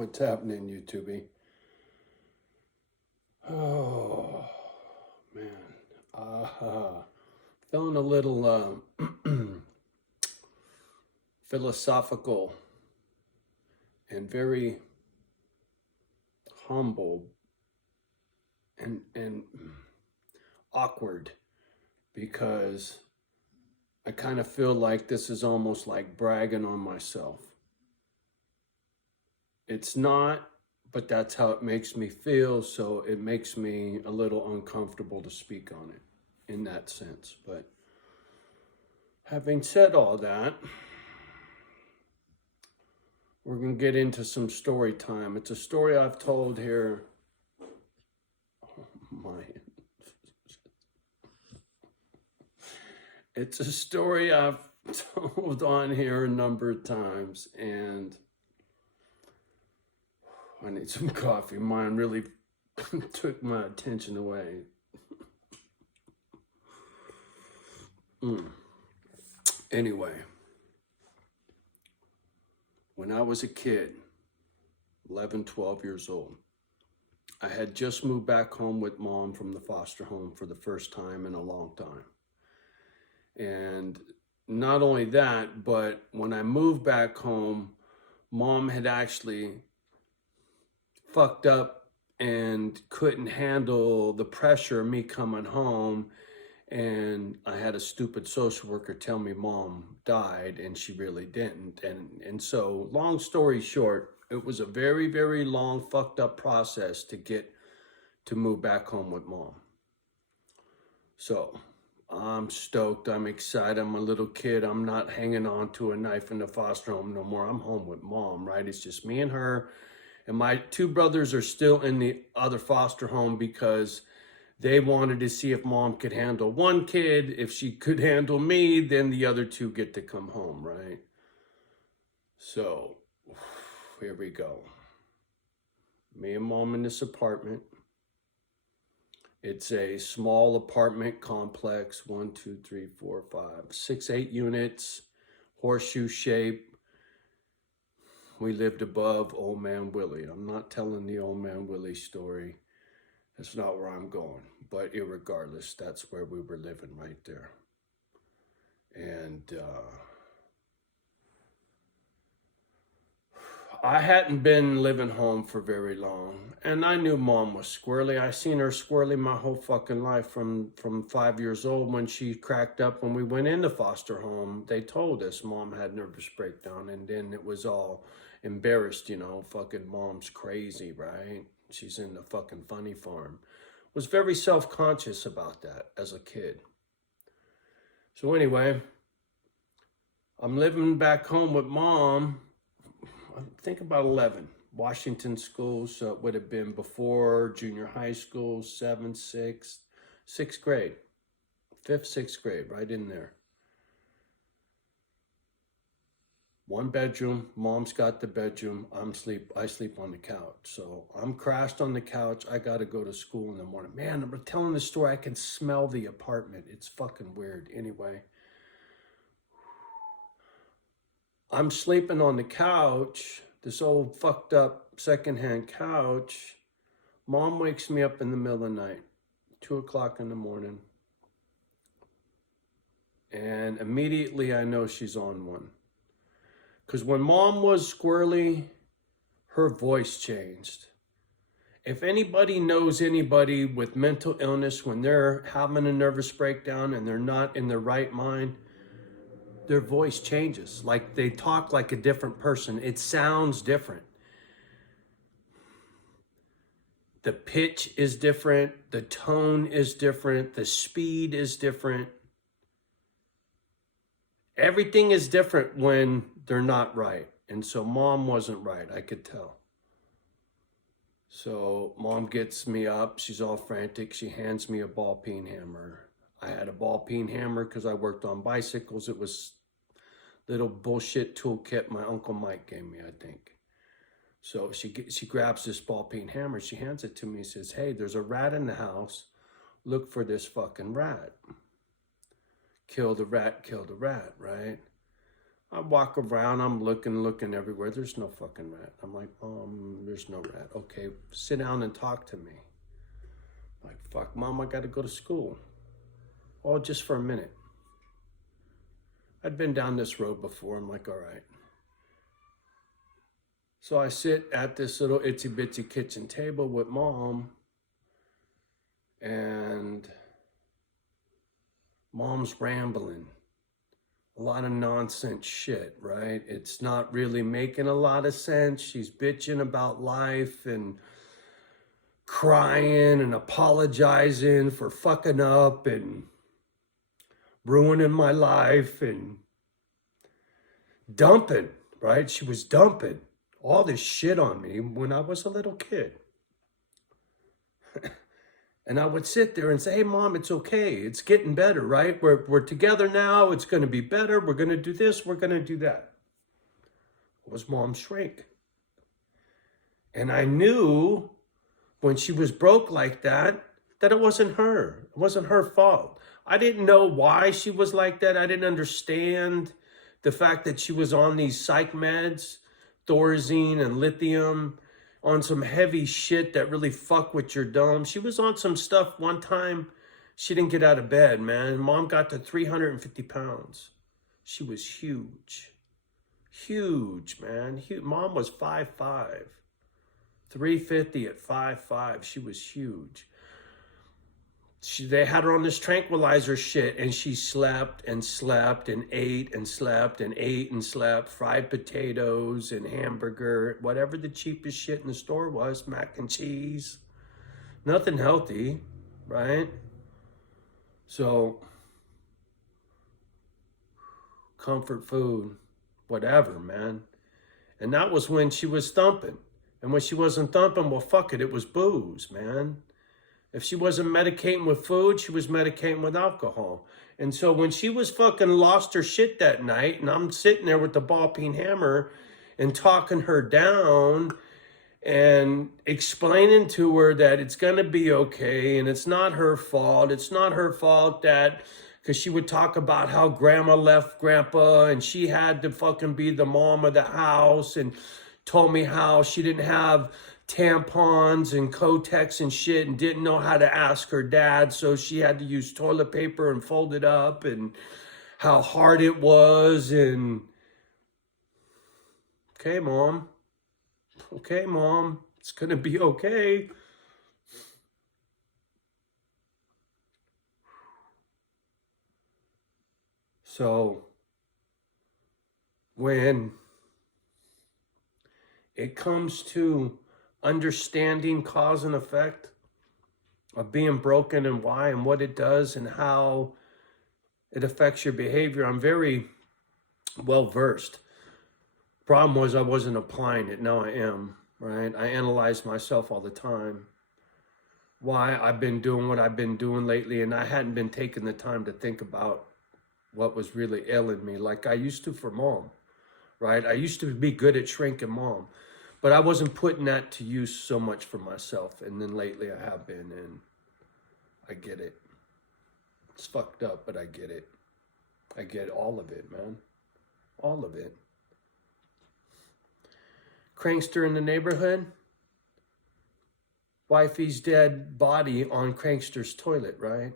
What's happening, YouTube? Oh, man. Feeling a little philosophical and very humble and awkward because I kind of feel like this is almost like bragging on myself. It's not, but that's how it makes me feel, so it makes me a little uncomfortable to speak on it in that sense. But having said all that, we're going to get into some story time. It's a story I've told here. Oh my. It's a story I've told on here a number of times, and I need some coffee. Mine really took my attention away. Anyway, when I was a kid, 11, 12 years old, I had just moved back home with Mom from the foster home for the first time in a long time. And not only that, but when I moved back home, Mom had actually fucked up and couldn't handle the pressure of me coming home. And I had a stupid social worker tell me Mom died, and she really didn't. And so, long story short, it was a very, very long, fucked up process to move back home with Mom. So I'm stoked. I'm excited. I'm a little kid. I'm not hanging on to a knife in the foster home no more. I'm home with Mom, right? It's just me and her. And my two brothers are still in the other foster home because they wanted to see if Mom could handle one kid. If she could handle me, then the other two get to come home, right? So here we go. Me and Mom in this apartment. It's a small apartment complex, 1, 2, 3, 4, 5, 6, 8 units, horseshoe shape. We lived above Old Man Willie. I'm not telling the Old Man Willie story. That's not where I'm going. But irregardless, that's where we were living right there. And I hadn't been living home for very long, and I knew Mom was squirrely. I seen her squirrely my whole fucking life from 5 years old when she cracked up when we went into foster home. They told us Mom had nervous breakdown, and then it was all embarrassed, fucking Mom's crazy, right? She's in the fucking funny farm. Was very self-conscious about that as a kid. So anyway, I'm living back home with Mom. I think about 11. Washington school, so it would have been before junior high school, 7th, 6th grade. 5th, 6th grade, right in there. One bedroom, Mom's got the bedroom, I sleep on the couch. So I'm crashed on the couch, I gotta go to school in the morning. Man, I'm telling the story, I can smell the apartment. It's fucking weird. Anyway, I'm sleeping on the couch, this old fucked up secondhand couch. Mom wakes me up in the middle of the night, 2 o'clock in the morning. And immediately I know she's on one. Because when Mom was squirrely, her voice changed. If anybody knows anybody with mental illness, when they're having a nervous breakdown and they're not in their right mind, their voice changes. Like they talk like a different person. It sounds different. The pitch is different. The tone is different. The speed is different. Everything is different when they're not right. And so Mom wasn't right, I could tell. So Mom gets me up. She's all frantic. She hands me a ball peen hammer. I had a ball peen hammer because I worked on bicycles. It was little bullshit toolkit my Uncle Mike gave me, I think. So she grabs this ball peen hammer. She hands it to me and says, hey, there's a rat in the house. Look for this fucking rat. Kill the rat, right? I walk around, I'm looking everywhere. There's no fucking rat. I'm like, there's no rat. Okay, sit down and talk to me. Like, fuck, Mom, I gotta go to school. Oh, just for a minute. I'd been down this road before. I'm like, all right. So I sit at this little itsy bitsy kitchen table with Mom, and Mom's rambling. A lot of nonsense shit, right? It's not really making a lot of sense. She's bitching about life and crying and apologizing for fucking up and ruining my life and dumping, right? She was dumping all this shit on me when I was a little kid. And I would sit there and say, hey, Mom, it's okay. It's getting better, right? We're together now. It's going to be better. We're going to do this. We're going to do that. It was Mom's shrink. And I knew when she was broke like that it wasn't her. It wasn't her fault. I didn't know why she was like that. I didn't understand the fact that she was on these psych meds, Thorazine and lithium, on some heavy shit that really fuck with your dome. She was on some stuff one time. She didn't get out of bed, man. Mom got to 350 pounds. She was huge. Huge, man. Huge. Mom was 5'5". 350 at 5'5". She was huge. They had her on this tranquilizer shit, and she slept and slept and ate and slept and ate and slept. Fried potatoes and hamburger, whatever the cheapest shit in the store was, mac and cheese. Nothing healthy, right? So, comfort food, whatever, man. And that was when she was thumping. And when she wasn't thumping, well, fuck it, it was booze, man. If she wasn't medicating with food, she was medicating with alcohol. And so when she was fucking lost her shit that night, and I'm sitting there with the ball-peen hammer and talking her down and explaining to her that it's going to be okay and it's not her fault. It's not her fault that, because she would talk about how grandma left grandpa and she had to fucking be the mom of the house, and told me how she didn't have tampons and Kotex and shit and didn't know how to ask her dad, so she had to use toilet paper and fold it up, and how hard it was. And okay, Mom, it's gonna be okay. So when it comes to understanding cause and effect of being broken and why and what it does and how it affects your behavior, I'm very well versed. Problem was I wasn't applying it. Now I am, right? I analyze myself all the time. Why I've been doing what I've been doing lately, and I hadn't been taking the time to think about what was really ailing me like I used to for Mom, right? I used to be good at shrinking Mom. But I wasn't putting that to use so much for myself. And then lately I have been, and I get it. It's fucked up, but I get it. I get all of it, man. All of it. Crankster in the neighborhood. Wifey's dead body on Crankster's toilet, right?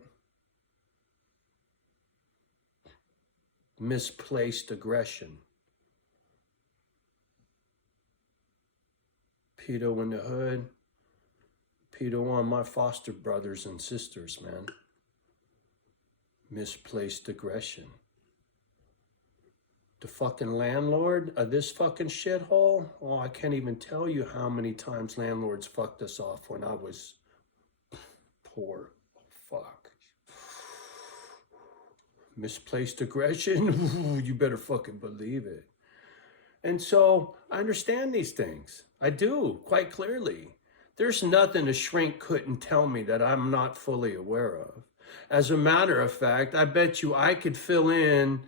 Misplaced aggression. Pedo in the hood. Pedo on my foster brothers and sisters, man. Misplaced aggression. The fucking landlord of this fucking shithole. Oh, I can't even tell you how many times landlords fucked us off when I was poor. Oh, fuck. Misplaced aggression. You better fucking believe it. And so I understand these things. I do, quite clearly. There's nothing a shrink couldn't tell me that I'm not fully aware of. As a matter of fact, I bet you I could fill in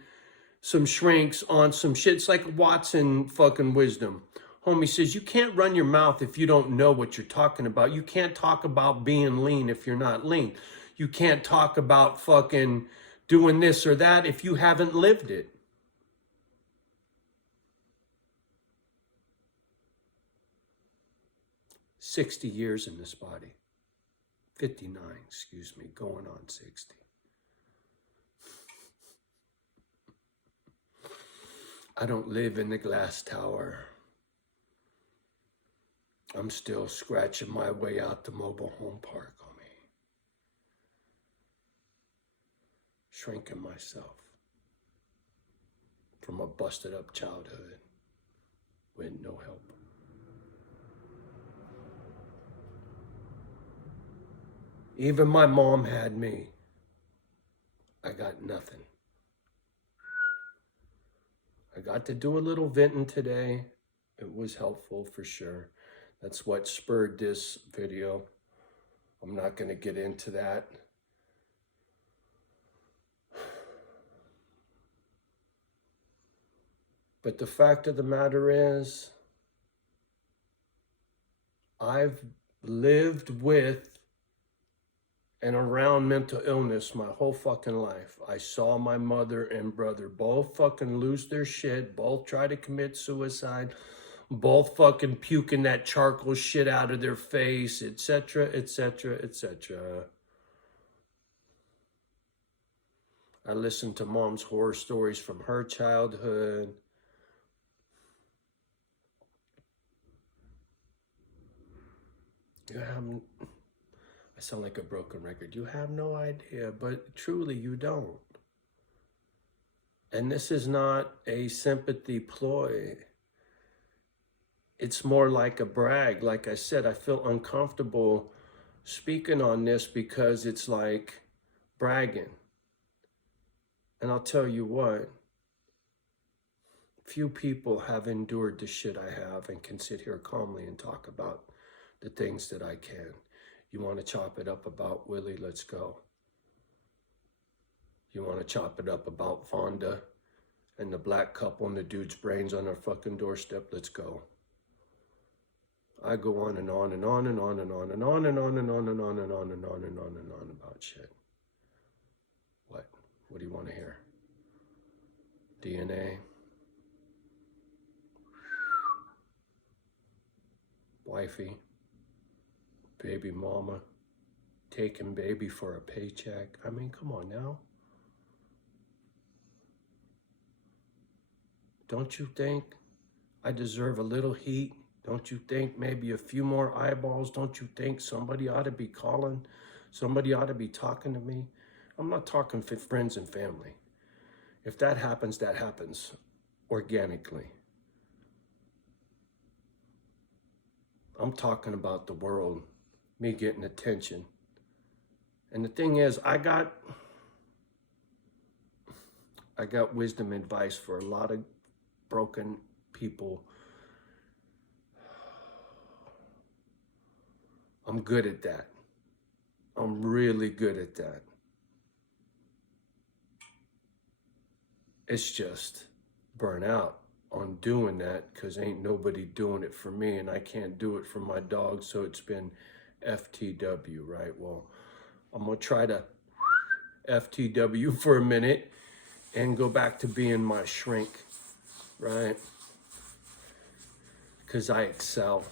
some shrinks on some shit. It's like Watson fucking wisdom. Homie says, you can't run your mouth if you don't know what you're talking about. You can't talk about being lean if you're not lean. You can't talk about fucking doing this or that if you haven't lived it. 60 years in this body. 59, excuse me, going on 60. I don't live in the glass tower. I'm still scratching my way out the mobile home park on me. Shrinking myself from a busted up childhood with no help. Even my mom had me. I got nothing. I got to do a little venting today. It was helpful for sure. That's what spurred this video. I'm not going to get into that. But the fact of the matter is, I've lived with and around mental illness my whole fucking life. I saw my mother and brother both fucking lose their shit, both try to commit suicide, both fucking puking that charcoal shit out of their face, etc., etc., etc. I listened to mom's horror stories from her childhood. I sound like a broken record. You have no idea, but truly you don't. And this is not a sympathy ploy. It's more like a brag. Like I said, I feel uncomfortable speaking on this because it's like bragging. And I'll tell you what, few people have endured the shit I have and can sit here calmly and talk about the things that I can. You want to chop it up about Willie? Let's go. You want to chop it up about Fonda and the black couple and the dude's brains on our fucking doorstep? Let's go. I go on and on and on and on and on and on and on and on and on and on and on and on and on about shit. What? What do you want to hear? DNA? Wifey? Baby mama? Taking baby for a paycheck? I mean, come on now. Don't you think I deserve a little heat? Don't you think maybe a few more eyeballs? Don't you think somebody ought to be calling? Somebody ought to be talking to me? I'm not talking friends and family. If that happens organically. I'm talking about the world, me getting attention. And the thing is, I got wisdom advice for a lot of broken people. I'm good at that. I'm really good at that. It's just burn out on doing that because ain't nobody doing it for me and I can't do it for my dog, so it's been FTW, right? Well, I'm going to try to FTW for a minute and go back to being my shrink, right? Because I excel.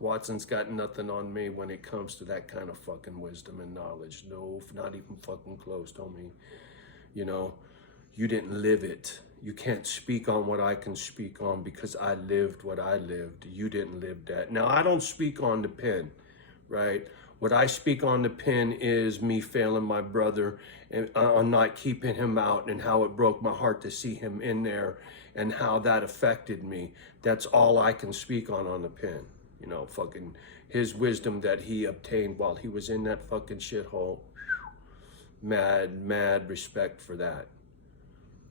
Watson's got nothing on me when it comes to that kind of fucking wisdom and knowledge. No, not even fucking close, homie. You know, you didn't live it. You can't speak on what I can speak on because I lived what I lived. You didn't live that. Now, I don't speak on the pen, right? What I speak on the pen is me failing my brother and on not keeping him out and how it broke my heart to see him in there and how that affected me. That's all I can speak on the pen. You know, fucking his wisdom that he obtained while he was in that fucking shithole. Mad respect for that.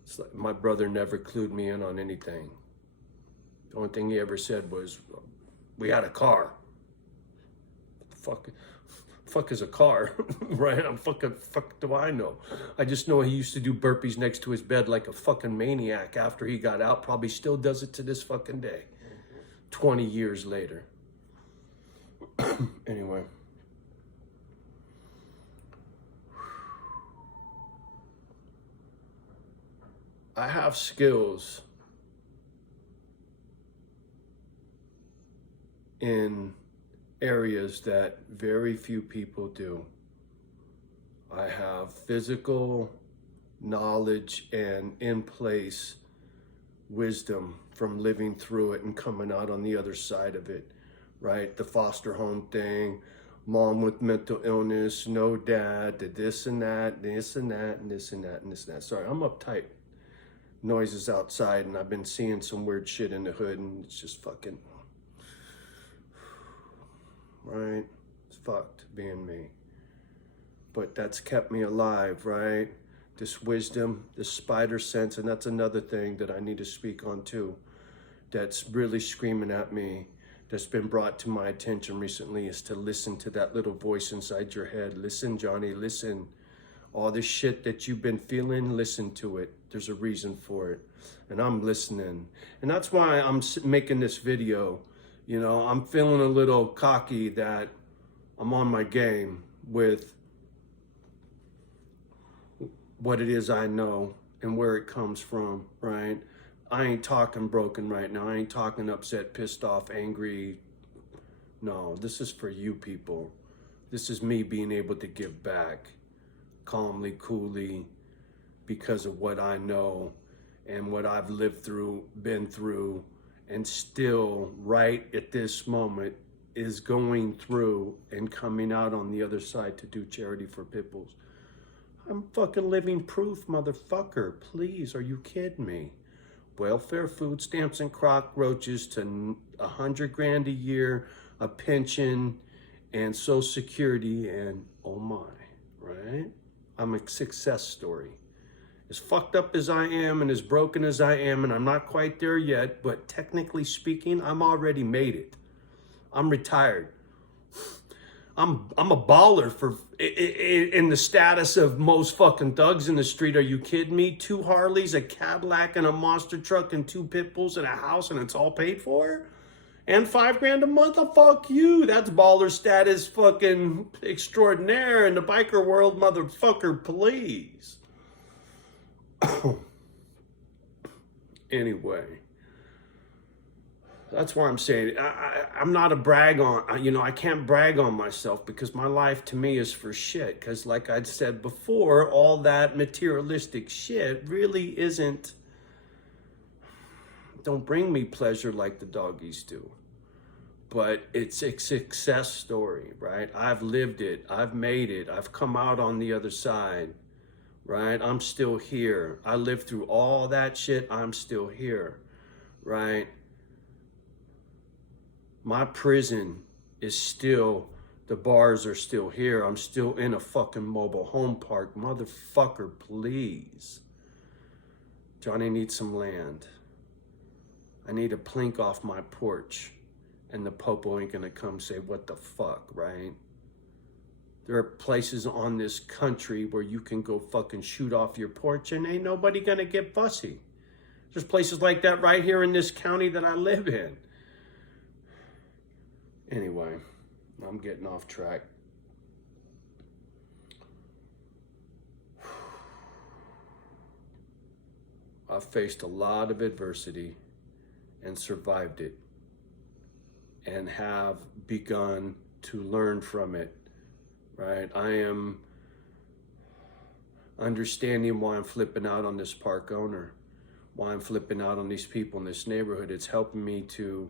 It's like my brother never clued me in on anything. The only thing he ever said was, we had a car. What the fuck is a car, right? Fuck do I know? I just know he used to do burpees next to his bed like a fucking maniac after he got out. Probably still does it to this fucking day. 20 years later. Anyway. I have skills in areas that very few people do. I have physical knowledge and in place wisdom from living through it and coming out on the other side of it, right? The foster home thing, mom with mental illness, no dad, the this and that, this and that, and this and that, and this and that. Sorry, I'm uptight. Noises outside, and I've been seeing some weird shit in the hood, and it's just fucking, right? It's fucked being me. But that's kept me alive, right? This wisdom, this spider sense, and that's another thing that I need to speak on too, that's really screaming at me, that's been brought to my attention recently, is to listen to that little voice inside your head. Listen, Johnny, listen. All this shit that you've been feeling, listen to it. There's a reason for it. And I'm listening. And that's why I'm making this video. You know, I'm feeling a little cocky that I'm on my game with what it is I know and where it comes from, right? I ain't talking broken right now. I ain't talking upset, pissed off, angry. No, this is for you people. This is me being able to give back calmly, coolly, because of what I know and what I've lived through, been through, and still right at this moment is going through and coming out on the other side to do charity for Pitbulls. I'm fucking living proof, motherfucker. Please, are you kidding me? Welfare, food stamps, and cockroaches to $100 grand a year, a pension, and Social Security, and oh my, right? I'm a success story. As fucked up as I am and as broken as I am, and I'm not quite there yet, but technically speaking, I'm already made it. I'm retired. I'm a baller for in the status of most fucking thugs in the street. Are you kidding me? 2 Harleys, a Cadillac, and a monster truck, and 2 pit bulls, and a house, and it's all paid for? And $5 grand a month? Oh, fuck you. That's baller status fucking extraordinaire in the biker world, motherfucker, please. Anyway. That's why I'm saying I'm not a brag on, you know, I can't brag on myself because my life to me is for shit. Because like I'd said before, all that materialistic shit really don't bring me pleasure like the doggies do. But it's a success story, right? I've lived it. I've made it. I've come out on the other side, right? I'm still here. I lived through all that shit. I'm still here, right? My prison is still, the bars are still here. I'm still in a fucking mobile home park. Motherfucker, please. Johnny needs some land. I need a plink off my porch. And the popo ain't gonna come say, what the fuck, right? There are places on this country where you can go fucking shoot off your porch and ain't nobody gonna get fussy. There's places like that right here in this county that I live in. Anyway, I'm getting off track. I've faced a lot of adversity and survived it and have begun to learn from it, right? I am understanding why I'm flipping out on this park owner, why I'm flipping out on these people in this neighborhood. It's helping me to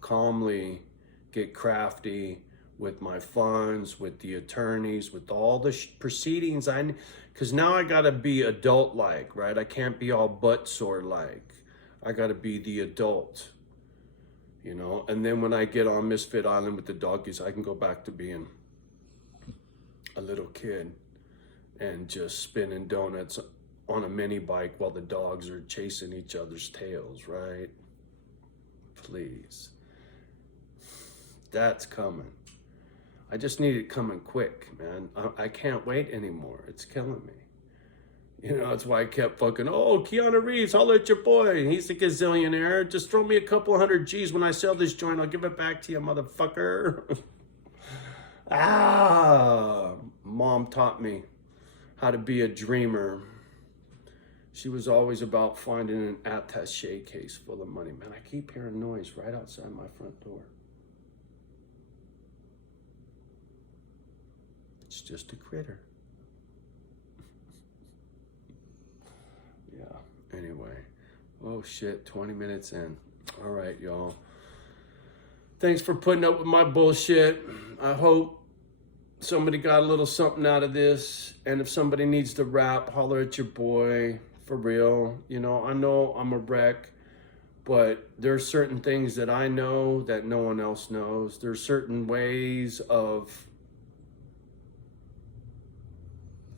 calmly get crafty with my funds, with the attorneys, with all the proceedings. Because now I gotta be adult-like, right? I can't be all butt sore-like. I gotta be the adult, you know? And then when I get on Misfit Island with the doggies, I can go back to being a little kid and just spinning donuts on a mini bike while the dogs are chasing each other's tails, right? Please. That's coming. I just need it coming quick, man. I can't wait anymore. It's killing me. You know, that's why I kept fucking, oh, Keanu Reeves, holler at your boy. He's a gazillionaire. Just throw me a couple $100 G's when I sell this joint. I'll give it back to you, motherfucker. Mom taught me how to be a dreamer. She was always about finding an attaché case full of money. Man, I keep hearing noise right outside my front door. It's just a critter. Yeah, anyway. Oh shit, 20 minutes in. All right, y'all. Thanks for putting up with my bullshit. I hope somebody got a little something out of this. And if somebody needs to rap, holler at your boy. For real. You know I'm a wreck. But there's certain things that I know that no one else knows. There's certain ways of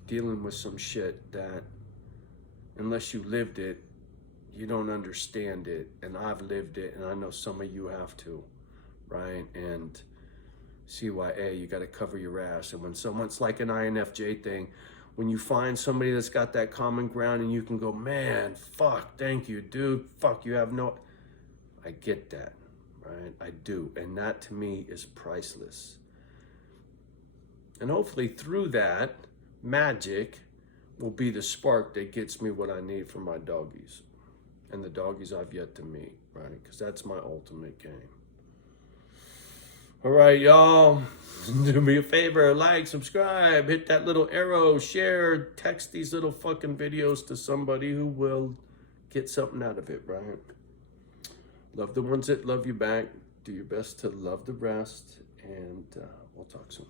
dealing with some shit that unless you lived it, you don't understand it. And I've lived it, and I know some of you have too, right? And CYA, you got to cover your ass. And when someone's like an INFJ thing, when you find somebody that's got that common ground and you can go, man, fuck, thank you, dude, fuck, you have no... I get that, right? I do. And that to me is priceless. And hopefully through that, magic will be the spark that gets me what I need for my doggies. And the doggies I've yet to meet, right? Because that's my ultimate game. All right, y'all. Do me a favor, like, subscribe, hit that little arrow, share, text these little fucking videos to somebody who will get something out of it, right? Love the ones that love you back. Do your best to love the rest, and we'll talk soon.